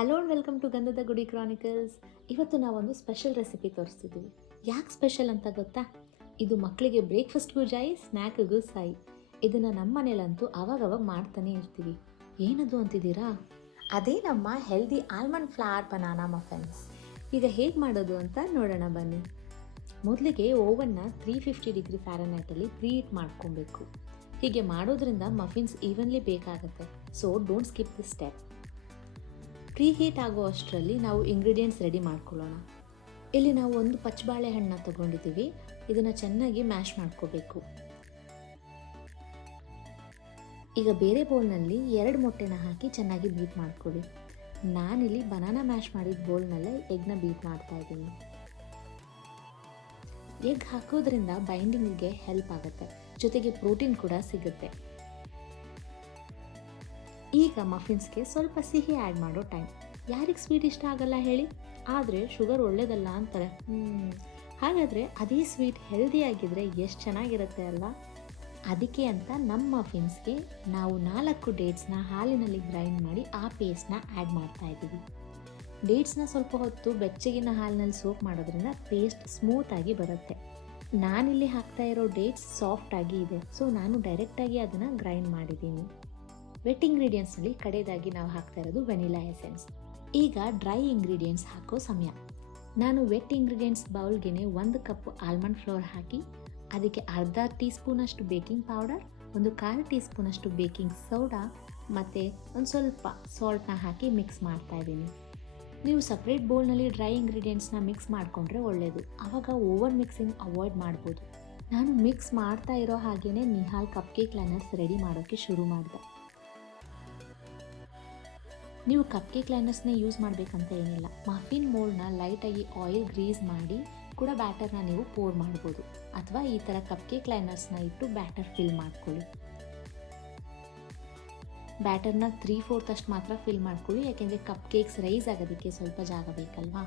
Hello and welcome to ಗಂಧದ ಗುಡಿ Chronicles. ಇವತ್ತು ನಾವೊಂದು ಸ್ಪೆಷಲ್ ರೆಸಿಪಿ ತೋರಿಸ್ತಿದ್ದೀವಿ. ಯಾಕೆ ಸ್ಪೆಷಲ್ ಅಂತ ಗೊತ್ತಾ? ಇದು ಮಕ್ಕಳಿಗೆ ಬ್ರೇಕ್ಫಾಸ್ಟ್ಗೂ ಜಾಯಿ, ಸ್ನ್ಯಾಕ್ಗೂ ಸಾಯಿ. ಇದನ್ನು ನಮ್ಮ ಮನೇಲಂತೂ ಅವಾಗವಾಗ ಮಾಡ್ತಾನೆ ಇರ್ತೀವಿ. ಏನದು ಅಂತಿದ್ದೀರಾ? ಅದೇ ನಮ್ಮ healthy almond flour banana muffins. ಈಗ ಹೇಗೆ ಮಾಡೋದು ಅಂತ ನೋಡೋಣ ಬನ್ನಿ. ಮೊದಲಿಗೆ ಓವನ್ನ 350 ಡಿಗ್ರಿ ಫ್ಯಾರನೈಟಲ್ಲಿ ಪ್ರೀ ಹೀಟ್ ಮಾಡ್ಕೊಬೇಕು. ಹೀಗೆ ಮಾಡೋದ್ರಿಂದ ಮಫಿನ್ಸ್ ಈವನ್ಲಿ ಬೇಕಾಗುತ್ತೆ. So don't skip this step. Preheat ಆಗೋ ಅಷ್ಟರಲ್ಲಿ ನಾವು ಇಂಗ್ರೀಡಿಯೆಂಟ್ಸ್ ರೆಡಿ ಮಾಡ್ಕೊಳ್ಳೋಣ. ಇಲ್ಲಿ ನಾವು ಒಂದು ಪಚ್ಚಬಾಳೆಹಣ್ಣು ತಗೊಂಡಿದ್ದೀವಿ. ಇದನ್ನು ಚೆನ್ನಾಗಿ ಮ್ಯಾಶ್ ಮಾಡ್ಕೋಬೇಕು. ಈಗ ಬೇರೆ ಬೌಲ್ನಲ್ಲಿ 2 ಮೊಟ್ಟೆನ ಹಾಕಿ ಚೆನ್ನಾಗಿ ಬೀಟ್ ಮಾಡ್ಕೊಳ್ಳಿ. ನಾನಿಲ್ಲಿ ಬನಾನಾ ಮ್ಯಾಶ್ ಮಾಡಿದ ಬೌಲ್ನಲ್ಲೇ ಎಗ್ನ ಬೀಟ್ ಮಾಡ್ತಾ ಇದ್ದೀನಿ. ಎಗ್ ಹಾಕೋದ್ರಿಂದ ಬೈಂಡಿಂಗಿಗೆ ಹೆಲ್ಪ್ ಆಗುತ್ತೆ, ಜೊತೆಗೆ ಪ್ರೋಟೀನ್ ಕೂಡ ಸಿಗುತ್ತೆ. ಈಗ ಮಫಿನ್ಸ್ಗೆ ಸ್ವಲ್ಪ ಸಿಹಿ ಆ್ಯಡ್ ಮಾಡೋ ಟೈಮ್. ಯಾರಿಗೆ ಸ್ವೀಟ್ ಇಷ್ಟ ಆಗಲ್ಲ ಹೇಳಿ? ಆದರೆ ಶುಗರ್ ಒಳ್ಳೇದಲ್ಲ ಅಂತಾರೆ. ಹಾಗಾದರೆ ಅದೇ ಸ್ವೀಟ್ ಹೆಲ್ದಿಯಾಗಿದ್ದರೆ ಎಷ್ಟು ಚೆನ್ನಾಗಿರುತ್ತೆ ಅಲ್ಲ? ಅದಕ್ಕೆ ಅಂತ ನಮ್ಮ ಮಫಿನ್ಸ್ಗೆ ನಾವು 4 ಡೇಟ್ಸ್ನ ಹಾಲಿನಲ್ಲಿ ಗ್ರೈಂಡ್ ಮಾಡಿ ಆ ಪೇಸ್ಟ್ನ ಆ್ಯಡ್ ಮಾಡ್ತಾ ಇದ್ದೀವಿ. ಡೇಟ್ಸ್ನ ಸ್ವಲ್ಪ ಹೊತ್ತು ಬೆಚ್ಚಗಿನ ಹಾಲಿನಲ್ಲಿ ಸೋಕ್ ಮಾಡೋದ್ರಿಂದ ಪೇಸ್ಟ್ ಸ್ಮೂತಾಗಿ ಬರುತ್ತೆ. ನಾನಿಲ್ಲಿ ಹಾಕ್ತಾ ಇರೋ ಡೇಟ್ಸ್ ಸಾಫ್ಟಾಗಿ ಇದೆ, ಸೊ ನಾನು ಡೈರೆಕ್ಟಾಗಿ ಅದನ್ನು ಗ್ರೈಂಡ್ ಮಾಡಿದ್ದೀನಿ. ವೆಟ್ ಇಂಗ್ರೀಡಿಯೆಂಟ್ಸ್ನಲ್ಲಿ ಕಡೆಯದಾಗಿ ನಾವು ಹಾಕ್ತಾ ಇರೋದು ವೆನಿಲಾ ಎಸೆನ್ಸ್. ಈಗ ಡ್ರೈ ಇಂಗ್ರೀಡಿಯೆಂಟ್ಸ್ ಹಾಕೋ ಸಮಯ. ನಾನು ವೆಟ್ ಇಂಗ್ರೀಡಿಯೆಂಟ್ಸ್ ಬೌಲ್ಗೆ 1 ಕಪ್ ಆಲ್ಮಂಡ್ ಫ್ಲೋರ್ ಹಾಕಿ ಅದಕ್ಕೆ ಅರ್ಧ ಟೀ ಸ್ಪೂನಷ್ಟು ಬೇಕಿಂಗ್ ಪೌಡರ್, 1/4 ಟೀ ಸ್ಪೂನಷ್ಟು ಬೇಕಿಂಗ್ ಸೋಡಾ ಮತ್ತು ಒಂದು ಸ್ವಲ್ಪ ಸಾಲ್ಟ್ನ ಹಾಕಿ ಮಿಕ್ಸ್ ಮಾಡ್ತಾ ಇದ್ದೀನಿ. ನೀವು ಸಪ್ರೇಟ್ ಬೌಲ್ನಲ್ಲಿ ಡ್ರೈ ಇಂಗ್ರೀಡಿಯೆಂಟ್ಸ್ನ ಮಿಕ್ಸ್ ಮಾಡಿಕೊಂಡ್ರೆ ಒಳ್ಳೆಯದು. ಆವಾಗ ಓವರ್ ಮಿಕ್ಸಿಂಗ್ ಅವಾಯ್ಡ್ ಮಾಡ್ಬೋದು. ನಾನು ಮಿಕ್ಸ್ ಮಾಡ್ತಾ ಇರೋ ಹಾಗೆಯೇ Nihal cup cake liners ready ಮಾಡೋಕ್ಕೆ ಶುರು ಮಾಡಿದೆ. ನೀವು ಕಪ್ ಕೇಕ್ ಲೈನರ್ಸ್ನೇ ಯೂಸ್ ಮಾಡಬೇಕಂತ ಏನಿಲ್ಲ. ಮಫಿನ್ ಮೋಲ್ಡ್ನ ಲೈಟಾಗಿ ಆಯಿಲ್ ಗ್ರೀಸ್ ಮಾಡಿ ಕೂಡ ಬ್ಯಾಟರ್ನ ನೀವು ಪೋರ್ ಮಾಡ್ಬೋದು, ಅಥವಾ ಈ ಥರ ಕಪ್ ಕೇಕ್ ಲೈನರ್ಸ್ನ ಇಟ್ಟು ಬ್ಯಾಟರ್ ಫಿಲ್ ಮಾಡ್ಕೊಳ್ಳಿ. ಬ್ಯಾಟರ್ನ 3/4 ಅಷ್ಟು ಮಾತ್ರ ಫಿಲ್ ಮಾಡ್ಕೊಳ್ಳಿ, ಯಾಕೆಂದರೆ ಕಪ್ ಕೇಕ್ಸ್ ರೈಸ್ ಆಗೋದಕ್ಕೆ ಸ್ವಲ್ಪ ಜಾಗ ಬೇಕಲ್ವಾ.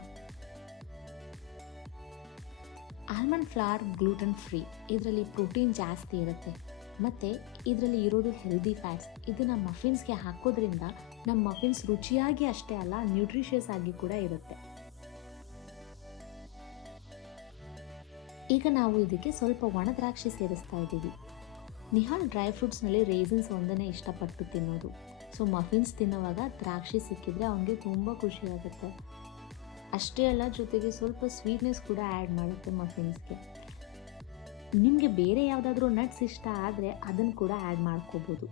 ಆಲ್ಮಂಡ್ ಫ್ಲವರ್ ಗ್ಲೂಟನ್ ಫ್ರೀ, ಇದರಲ್ಲಿ ಪ್ರೋಟೀನ್ ಜಾಸ್ತಿ ಇರುತ್ತೆ ಮತ್ತು ಇದರಲ್ಲಿ ಇರೋದು ಹೆಲ್ದಿ ಫ್ಯಾಟ್ಸ್. ಇದನ್ನು ಮಫಿನ್ಸ್ಗೆ ಹಾಕೋದ್ರಿಂದ ನಮ್ಮ ಮಫಿನ್ಸ್ ರುಚಿಯಾಗಿ ಅಷ್ಟೇ ಅಲ್ಲ, ನ್ಯೂಟ್ರಿಷಿಯಸ್ ಆಗಿ ಕೂಡ ಇರುತ್ತೆ. ಈಗ ನಾವು ಇದಕ್ಕೆ ಸ್ವಲ್ಪ ಒಣ ದ್ರಾಕ್ಷಿ ಸೇರಿಸ್ತಾ ಇದ್ದೀವಿ. ನಿಹಾಲ್ ಡ್ರೈ ಫ್ರೂಟ್ಸ್ನಲ್ಲಿ ರೇಸಿನ್ಸ್ ಒಂದನ್ನೇ ಇಷ್ಟಪಟ್ಟು ತಿನ್ನೋದು. ಸೊ ಮಫಿನ್ಸ್ ತಿನ್ನೋವಾಗ ದ್ರಾಕ್ಷಿ ಸಿಕ್ಕಿದ್ರೆ ಅವನಿಗೆ ತುಂಬ ಖುಷಿಯಾಗುತ್ತೆ. ಅಷ್ಟೇ ಅಲ್ಲ, ಜೊತೆಗೆ ಸ್ವಲ್ಪ ಸ್ವೀಟ್ನೆಸ್ ಕೂಡ ಆ್ಯಡ್ ಮಾಡುತ್ತೆ ಮಫಿನ್ಸ್ಗೆ. ನಿಮಗೆ ಬೇರೆ ಯಾವುದಾದ್ರೂ ನಟ್ಸ್ ಇಷ್ಟ ಆದರೆ ಅದನ್ನು ಕೂಡ ಆ್ಯಡ್ ಮಾಡ್ಕೋಬೋದು,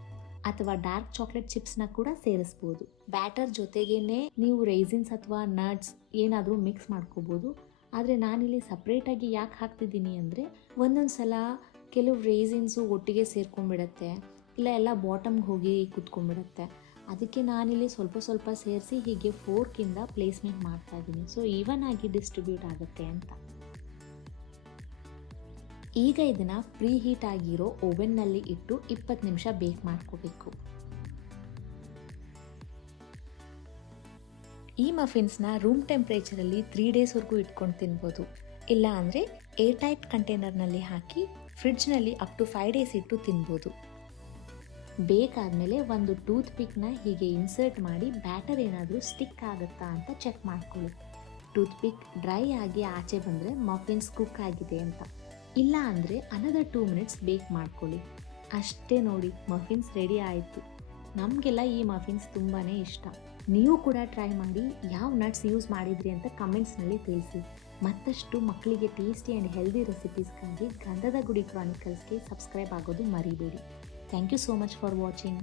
ಅಥವಾ ಡಾರ್ಕ್ ಚಾಕ್ಲೇಟ್ ಚಿಪ್ಸ್ನ ಕೂಡ ಸೇರಿಸ್ಬೋದು. ಬ್ಯಾಟರ್ ಜೊತೆಗೇ ನೀವು ರೈಸಿನ್ಸ್ ಅಥವಾ ನಟ್ಸ್ ಏನಾದರೂ ಮಿಕ್ಸ್ ಮಾಡ್ಕೋಬೋದು. ಆದರೆ ನಾನಿಲ್ಲಿ ಸಪ್ರೇಟಾಗಿ ಯಾಕೆ ಹಾಕ್ತಿದ್ದೀನಿ ಅಂದರೆ, ಒಂದೊಂದು ಸಲ ಕೆಲವು ರೈಸಿನ್ಸು ಒಟ್ಟಿಗೆ ಸೇರ್ಕೊಂಡ್ಬಿಡತ್ತೆ, ಇಲ್ಲ ಎಲ್ಲ ಬಾಟಮ್ಗೆ ಹೋಗಿ ಕುತ್ಕೊಂಡ್ಬಿಡತ್ತೆ. ಅದಕ್ಕೆ ನಾನಿಲ್ಲಿ ಸ್ವಲ್ಪ ಸ್ವಲ್ಪ ಸೇರಿಸಿ ಹೀಗೆ ಫೋರ್ಕಿಂದ ಪ್ಲೇಸ್ಮೆಂಟ್ ಮಾಡ್ತಾ ಇದ್ದೀನಿ, ಸೊ ಈವನ್ ಆಗಿ ಡಿಸ್ಟ್ರಿಬ್ಯೂಟ್ ಆಗುತ್ತೆ ಅಂತ. ಈಗ ಇದನ್ನು ಪ್ರೀ ಹೀಟ್ ಆಗಿರೋ ಓವೆನ್ನಲ್ಲಿ ಇಟ್ಟು 20 ನಿಮಿಷ ಬೇಕ್ ಮಾಡ್ಕೋಬೇಕು. ಈ ಮಫಿನ್ಸ್ನ ರೂಮ್ ಟೆಂಪ್ರೇಚರಲ್ಲಿ 3 ಡೇಸ್ವರೆಗೂ ಇಟ್ಕೊಂಡು ತಿನ್ಬೋದು. ಇಲ್ಲ ಅಂದರೆ ಏರ್ ಟೈಟ್ ಕಂಟೈನರ್ನಲ್ಲಿ ಹಾಕಿ ಫ್ರಿಡ್ಜ್ನಲ್ಲಿ ಅಪ್ ಟು 5 ಡೇಸ್ ಇಟ್ಟು ತಿನ್ಬೋದು. ಬೇಕಾದಮೇಲೆ ಒಂದು ಟೂತ್ ಪಿಕ್ನ ಹೀಗೆ ಇನ್ಸರ್ಟ್ ಮಾಡಿ ಬ್ಯಾಟರ್ ಏನಾದರೂ ಸ್ಟಿಕ್ ಆಗುತ್ತಾ ಅಂತ ಚೆಕ್ ಮಾಡ್ಕೊಳ್ಳಿ. ಟೂತ್ ಪಿಕ್ ಡ್ರೈ ಆಗಿ ಆಚೆ ಬಂದರೆ ಮಫಿನ್ಸ್ ಕುಕ್ ಆಗಿದೆ ಅಂತ. ಇಲ್ಲ ಅಂದರೆ ಅನದರ್ 2 ಮಿನಿಟ್ಸ್ ಬೇಕ್ ಮಾಡ್ಕೊಳ್ಳಿ. ಅಷ್ಟೇ ನೋಡಿ, ಮಫಿನ್ಸ್ ರೆಡಿ ಆಯಿತು. ನಮಗೆಲ್ಲ ಈ ಮಫಿನ್ಸ್ ತುಂಬಾ ಇಷ್ಟ. ನೀವು ಕೂಡ ಟ್ರೈ ಮಾಡಿ ಯಾವ ನಟ್ಸ್ ಯೂಸ್ ಮಾಡಿದ್ರಿ ಅಂತ ಕಮೆಂಟ್ಸ್ನಲ್ಲಿ ತಿಳಿಸಿ. ಮತ್ತಷ್ಟು ಮಕ್ಕಳಿಗೆ ಟೇಸ್ಟಿ ಆ್ಯಂಡ್ ಹೆಲ್ದಿ ರೆಸಿಪೀಸ್ಗಾಗಿ ಗಂಧದ ಗುಡಿ ಕ್ರಾನಿಕಲ್ಸ್ಗೆ ಸಬ್ಸ್ಕ್ರೈಬ್ ಆಗೋದು ಮರಿಬೇಡಿ. Thank you so much for watching.